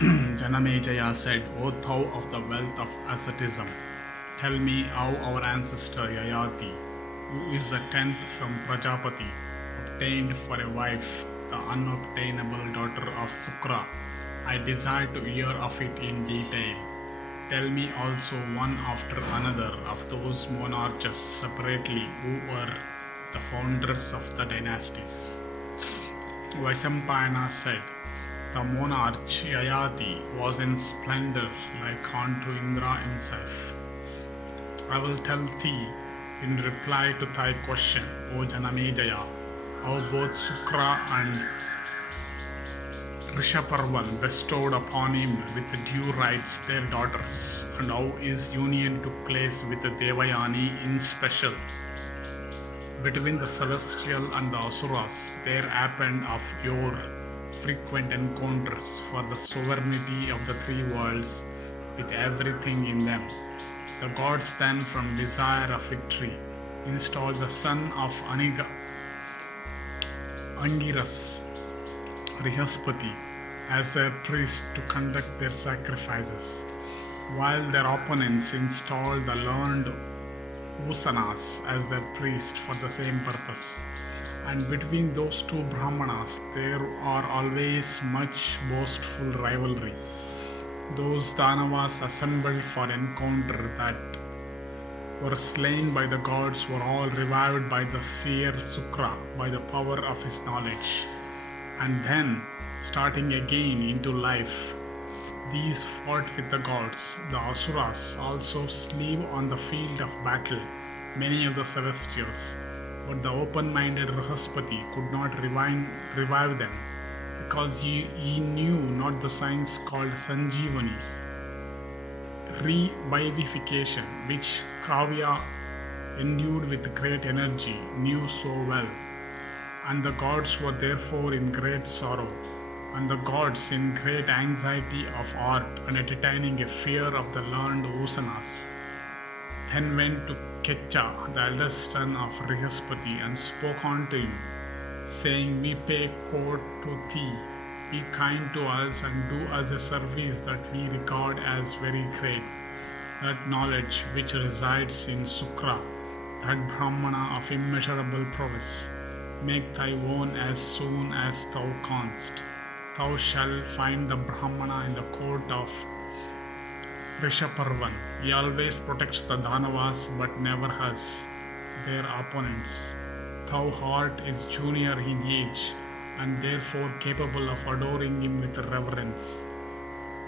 Janamejaya said, O thou of the wealth of asceticism, tell me how our ancestor Yayati, who is the 10th from Prajapati, obtained for a wife the unobtainable daughter of Sukra. I desire to hear of it in detail. Tell me also one after another of those monarchs separately who were the founders of the dynasties. Vaisampayana said, the monarch Yayati was in splendor like unto Indra himself. I will tell thee in reply to thy question, O Janamejaya, how both Sukra and Rishaparvan bestowed upon him with due rights their daughters, and how his union took place with Devayani in special. Between the celestial and the asuras there happened of yore frequent encounters for the sovereignty of the three worlds with everything in them. The gods then, from desire of victory, installed the son of Angiras, Rihaspati, as their priest to conduct their sacrifices, while their opponents installed the learned Usanas as their priest for the same purpose. And between those two Brahmanas there are always much boastful rivalry. Those Danavas assembled for encounter that were slain by the gods were all revived by the seer Sukra by the power of his knowledge, and then, starting again into life, these fought with the gods. The Asuras also slew on the field of battle many of the celestials, but the open-minded Rahaspati could not revive them, because he knew not the science called Sanjeevani, revivification, which Kavya, endued with great energy, knew so well. And the gods were therefore in great sorrow, and the gods in great anxiety of art and entertaining a fear of the learned Usanas. Then went to Kecha, the eldest son of Rihaspati, and spoke unto him, saying, We pay court to thee, be kind to us and do us a service that we regard as very great. That knowledge which resides in Sukra, that Brahmana of immeasurable prowess, make thy own as soon as thou canst. Thou shalt find the Brahmana in the court of Rishaparvan. He always protects the Danavas but never has their opponents. Thou art his junior in age and therefore capable of adoring him with reverence.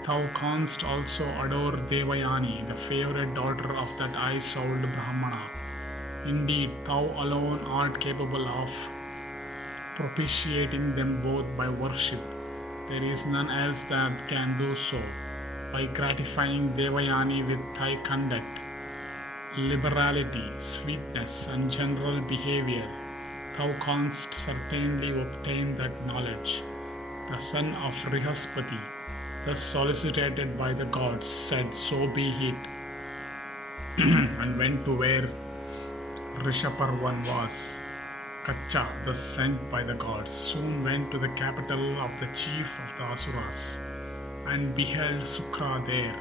Thou canst also adore Devayani, the favorite daughter of that eye-souled Brahmana. Indeed, thou alone art capable of propitiating them both by worship. There is none else that can do so. By gratifying Devayani with thy conduct, liberality, sweetness, and general behavior, thou canst certainly obtain that knowledge. The son of Rihaspati, thus solicited by the gods, said, So be it, and went to where Rishaparvan was. Kacha, thus sent by the gods, soon went to the capital of the chief of the Asuras, and beheld Sukra there.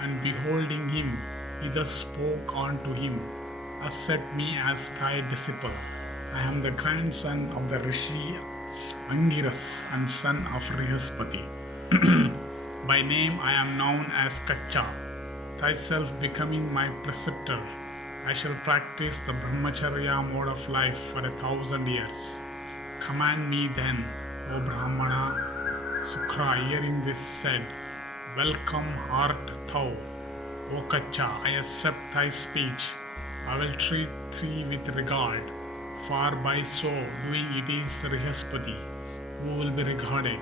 And beholding him, he thus spoke unto him, Accept me as thy disciple. I am the grandson of the Rishi Angiras and son of Rihaspati. By name I am known as Kacha. Thyself becoming my preceptor, I shall practice the Brahmacharya mode of life for 1,000 years. Command me then, O Brahmana. Sukra, hearing this, said, Welcome art thou, O Kacha, I accept thy speech. I will treat thee with regard, for by so doing it is Rihaspati who will be regarded.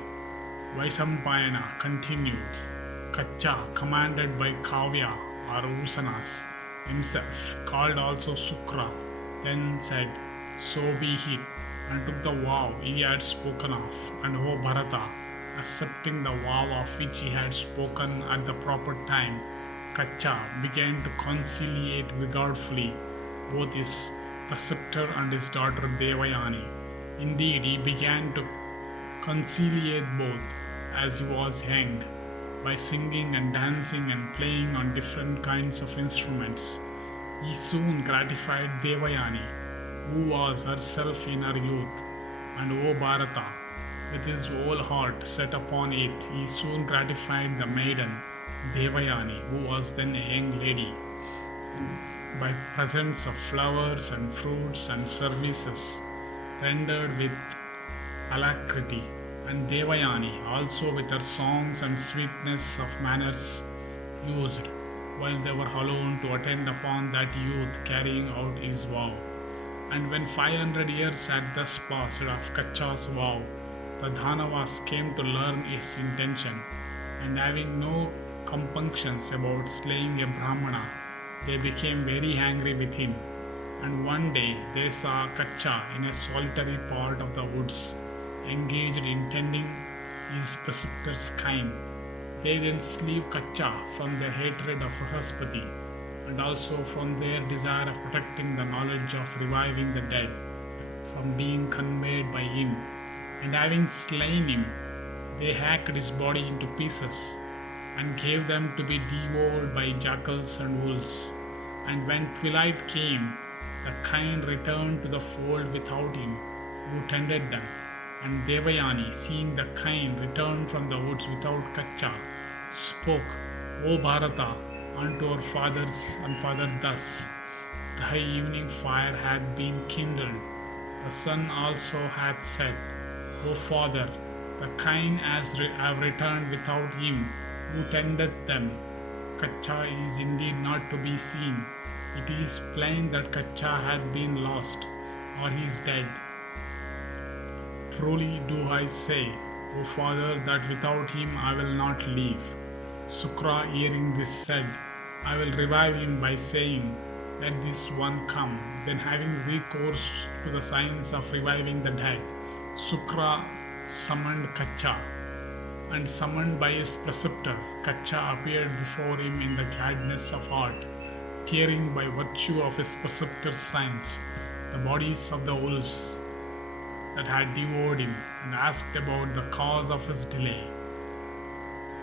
Vaisampayana continued. Kacha, commanded by Kavya or Usanas himself, called also Sukra, then said, So be it, and took the vow he had spoken of, and O Bharata, accepting the vow of which he had spoken at the proper time, Kacha began to conciliate regardfully both his preceptor and his daughter Devayani. Indeed, he began to conciliate both as he was young, by singing and dancing and playing on different kinds of instruments. He soon gratified Devayani, who was herself in her youth, and O Bharata, with his whole heart set upon it, he soon gratified the maiden Devayani, who was then a young lady, by presents of flowers and fruits and services rendered with alacrity, and Devayani also with her songs and sweetness of manners used while they were alone to attend upon that youth carrying out his vow. And when 500 years had thus passed of Kacha's vow, the Dhanavas came to learn his intention, and having no compunctions about slaying a Brahmana, they became very angry with him. And one day they saw Kacha in a solitary part of the woods, engaged in tending his preceptor's kine. They then slew Kacha from their hatred of Rahaspati, and also from their desire of protecting the knowledge of reviving the dead from being conveyed by him. And having slain him, they hacked his body into pieces and gave them to be devoured by jackals and wolves. And when twilight came, the kine returned to the fold without him who tended them. And Devayani, seeing the kine return from the woods without Kacha, spoke, O Bharata, unto her fathers and father thus: Thy evening fire hath been kindled. The sun also hath set. O father, the kine have returned without him who tendeth them. Kacha is indeed not to be seen. It is plain that Kacha hath been lost, or he is dead. Truly do I say, O father, that without him I will not leave. Sukra, hearing this, said, I will revive him by saying, Let this one come. Then, having recourse to the science of reviving the dead, Sukra summoned Kacha, and summoned by his preceptor, Kacha appeared before him in the gladness of heart, tearing by virtue of his preceptor's science the bodies of the wolves that had devoured him, and asked about the cause of his delay.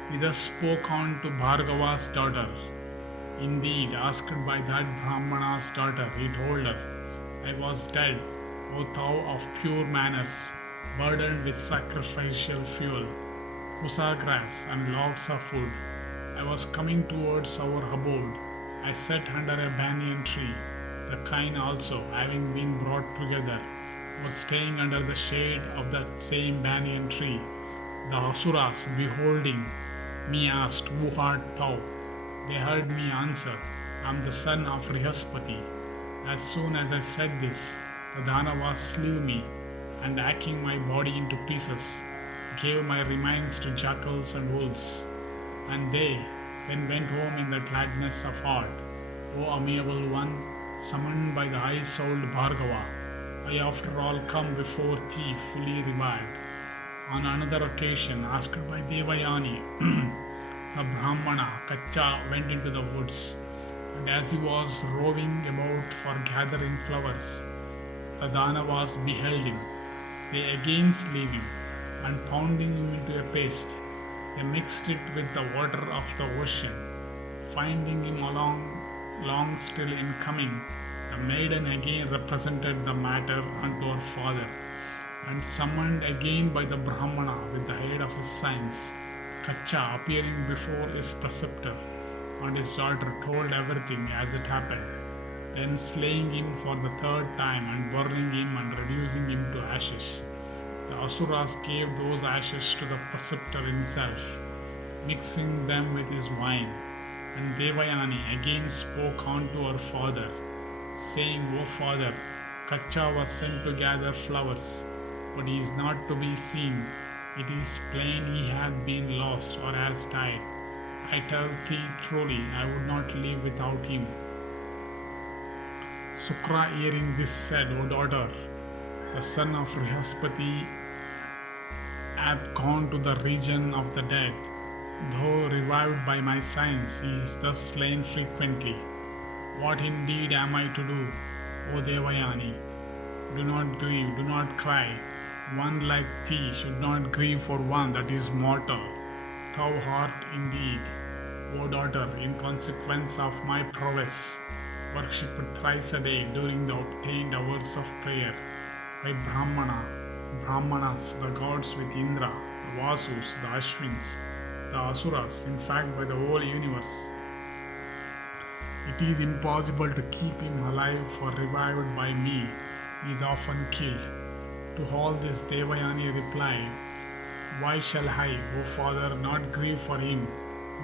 He thus spoke on to Bhargava's daughter. Indeed, asked by that Brahmana's daughter, he told her, I was dead, O thou of pure manners, burdened with sacrificial fuel, pusa grass, and logs of wood. I was coming towards our abode. I sat under a banyan tree. The kine also, having been brought together, was staying under the shade of that same banyan tree. The Asuras, beholding me, asked, Who art thou? They heard me answer, I am the son of Rihaspati. As soon as I said this, the Dhanavas slew me, and hacking my body into pieces, gave my remains to jackals and wolves. And they then went home in the gladness of heart. O amiable one, summoned by the high-souled Bhargava, I after all come before thee fully revived. On another occasion, asked by Devayani, the Brahmana Kacha went into the woods, and as he was roving about for gathering flowers, the Danavas beheld him. They again slew him, and pounding him into a paste, they mixed it with the water of the ocean. Finding him long still in coming, the maiden again represented the matter unto her father, and summoned again by the Brahmana with the aid of his science, Kacha appearing before his preceptor, and his daughter told everything as it happened, then slaying him for the third time and burning him and reducing him to ashes. The Asuras gave those ashes to the preceptor himself, mixing them with his wine. And Devayani again spoke unto her father, saying, O father, Kacha was sent to gather flowers, but he is not to be seen. It is plain he hath been lost or has died. I tell thee truly, I would not live without him. Sukra, hearing this, said, O daughter, the son of Rihaspati hath gone to the region of the dead. Though revived by my science, he is thus slain frequently. What indeed am I to do, O Devayani? Do not grieve, do not cry. One like thee should not grieve for one that is mortal. thou art indeed, O daughter, in consequence of my prowess, worshipped thrice a day during the obtained hours of prayer by Brahmanas, the gods with Indra, the Vasus, the Ashwins, the Asuras, in fact by the whole universe. It is impossible to keep him alive, for revived by me, he is often killed. To all this Devayani replied, why shall I, O father, not grieve for him,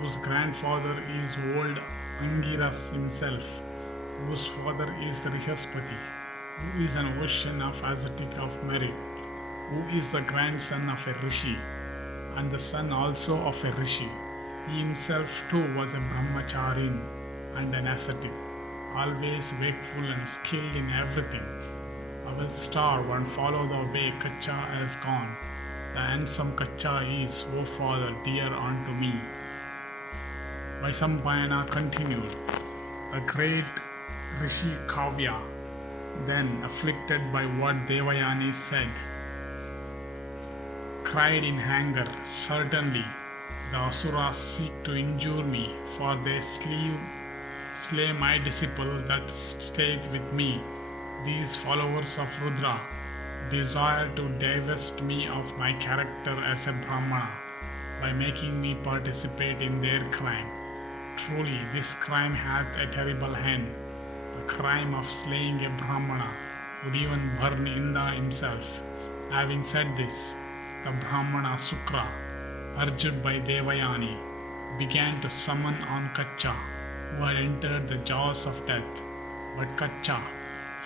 whose grandfather is old Angiras himself, whose father is Rihaspati, who is an ocean of ascetic of merit, who is the grandson of a rishi, and the son also of a rishi. He himself too was a brahmacharin and an ascetic, always wakeful and skilled in everything. I will starve and follow the way Kacha has gone. The handsome Kacha is, O father, dear unto me. Vaisampayana continued. The great Rishi Kavya, then afflicted by what Devayani said, cried in anger, certainly the Asuras seek to injure me, for they slay my disciple that stayed with me. These followers of Rudra desire to divest me of my character as a Brahmana by making me participate in their crime. Truly, this crime hath a terrible end. The crime of slaying a Brahmana would even burn Indra himself. Having said this, the Brahmana Sukra, urged by Devayani, began to summon on Kacha, who had entered the jaws of death. But Kacha,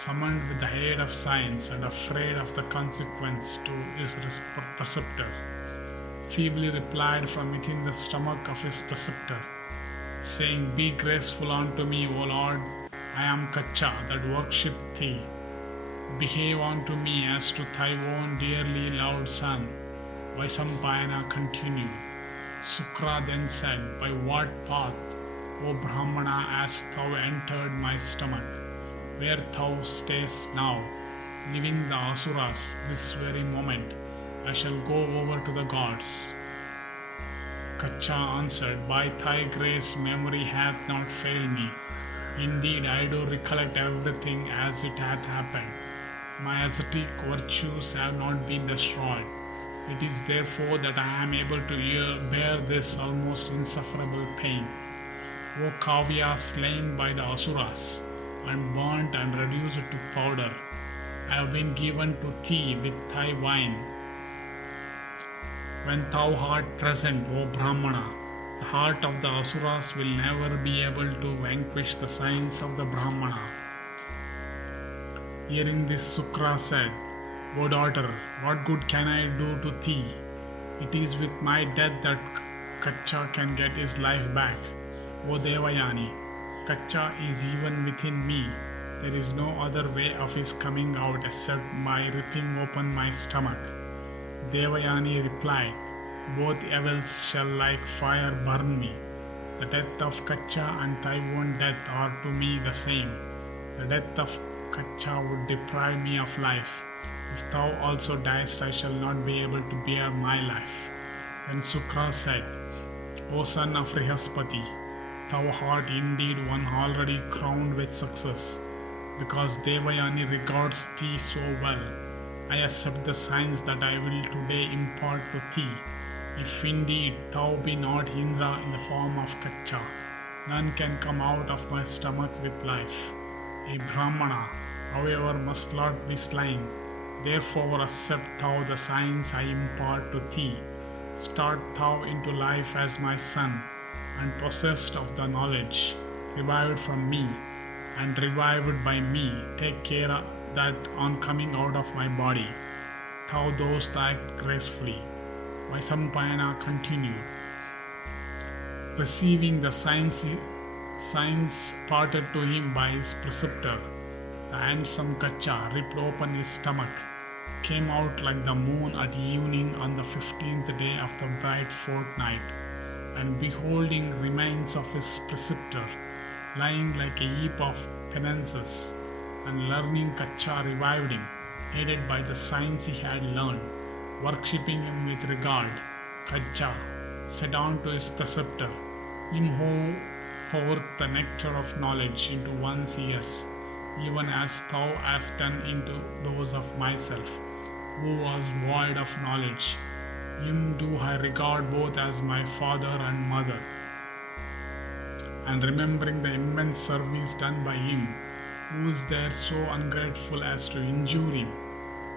summoned with the aid of science and afraid of the consequence to his preceptor, feebly replied from within the stomach of his preceptor, saying, be graceful unto me, O Lord, I am Kacha that worship thee. Behave unto me as to thy own dearly loved son. Vaisampayana continued. Sukra then said, by what path, O Brahmana, hast thou entered my stomach, where thou stayest now, leaving the Asuras this very moment? I shall go over to the gods. Kacha answered, by thy grace memory hath not failed me. Indeed, I do recollect everything as it hath happened. My ascetic virtues have not been destroyed. It is therefore that I am able to bear this almost insufferable pain. O Kavya, slain by the Asuras, and burnt and reduced to powder, I have been given to thee with thy wine. When thou art present, O Brahmana, the heart of the Asuras will never be able to vanquish the science of the Brahmana. Hearing this, Sukra said, O daughter, what good can I do to thee? It is with my death that Kacha can get his life back. O Devayani, Kacha is even within me. There is no other way of his coming out except by ripping open my stomach. Devayani replied, both evils shall like fire burn me. The death of Kacha and thy own death are to me the same. The death of Kacha would deprive me of life. If thou also diest, I shall not be able to bear my life. Then Sukra said, O son of Rihaspati, thou art indeed one already crowned with success. Because Devayani regards thee so well, I accept the science that I will today impart to thee. If indeed thou be not Indra in the form of Kacha, none can come out of my stomach with life. A Brahmana, however, must not be slain. Therefore accept thou the science I impart to thee. Start thou into life as my son, and possessed of the knowledge, revived from me, and revived by me, take care that on coming out of my body, thou dost act gracefully. Vaisampayana continued. Receiving the science parted to him by his preceptor, the handsome Kacha ripped open his stomach, came out like the moon at evening on the 15th day of the bright fortnight, and beholding remains of his preceptor, lying like a heap of penances, and learning Kacha revived him, aided by the science he had learned, worshipping him with regard. Kacha, said unto his preceptor, him who poureth the nectar of knowledge into one's ears, even as thou hast done into those of myself, who was void of knowledge, him do I regard both as my father and mother. And remembering the immense service done by him, who is there so ungrateful as to injure him,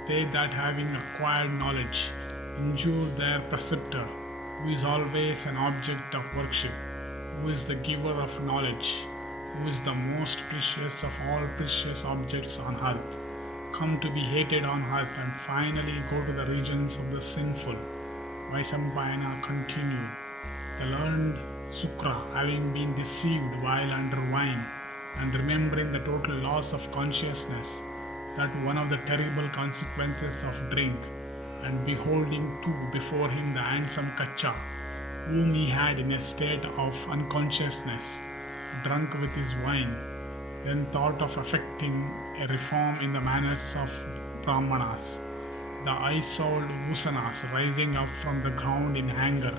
they that having acquired knowledge injure their preceptor, who is always an object of worship, who is the giver of knowledge, who is the most precious of all precious objects on earth, come to be hated on earth and finally go to the regions of the sinful. Vaisampayana continued. The learned Sukra, having been deceived while under wine, and remembering the total loss of consciousness, that one of the terrible consequences of drink, and beholding too before him the handsome Kacha, whom he had in a state of unconsciousness, drunk with his wine, then thought of effecting a reform in the manners of Brahmanas. The eye-souled Usanas, rising up from the ground in anger,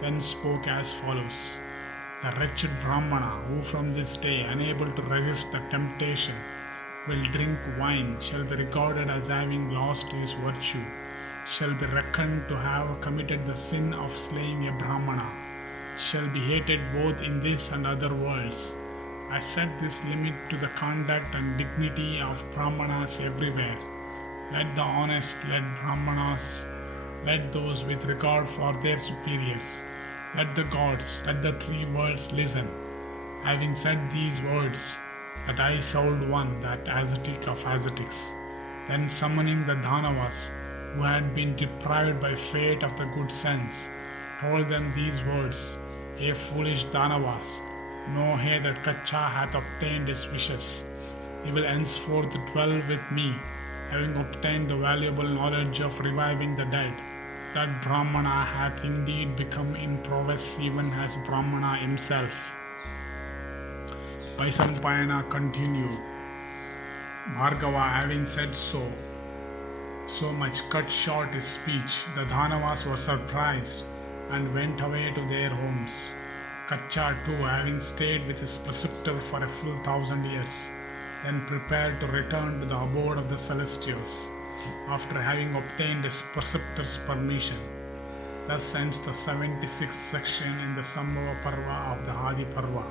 then spoke as follows: The wretched Brahmana, who from this day, unable to resist the temptation, will drink wine, shall be regarded as having lost his virtue, shall be reckoned to have committed the sin of slaying a Brahmana, shall be hated both in this and other worlds. I set this limit to the conduct and dignity of Brahmanas everywhere. Let the honest, let Brahmanas, let those with regard for their superiors, let the gods, let the three worlds listen. Having said these words, that I sold one, that ascetic of ascetics, then summoning the Dhanavas, who had been deprived by fate of the good sense, told them these words: Ye foolish Dhanavas, know ye that Kacha hath obtained his wishes. He will henceforth dwell with me, having obtained the valuable knowledge of reviving the dead. That Brahmana hath indeed become in prowess even as Brahmana himself. Vaisampayana continued. Bhargava, having said so much cut short his speech, the Dhanavas were surprised and went away to their homes. Kacha too, having stayed with his preceptor for a full 1,000 years, then prepared to return to the abode of the celestials, after having obtained his preceptor's permission. Thus ends the 76th section in the Sambhava Parva of the Adi Parva.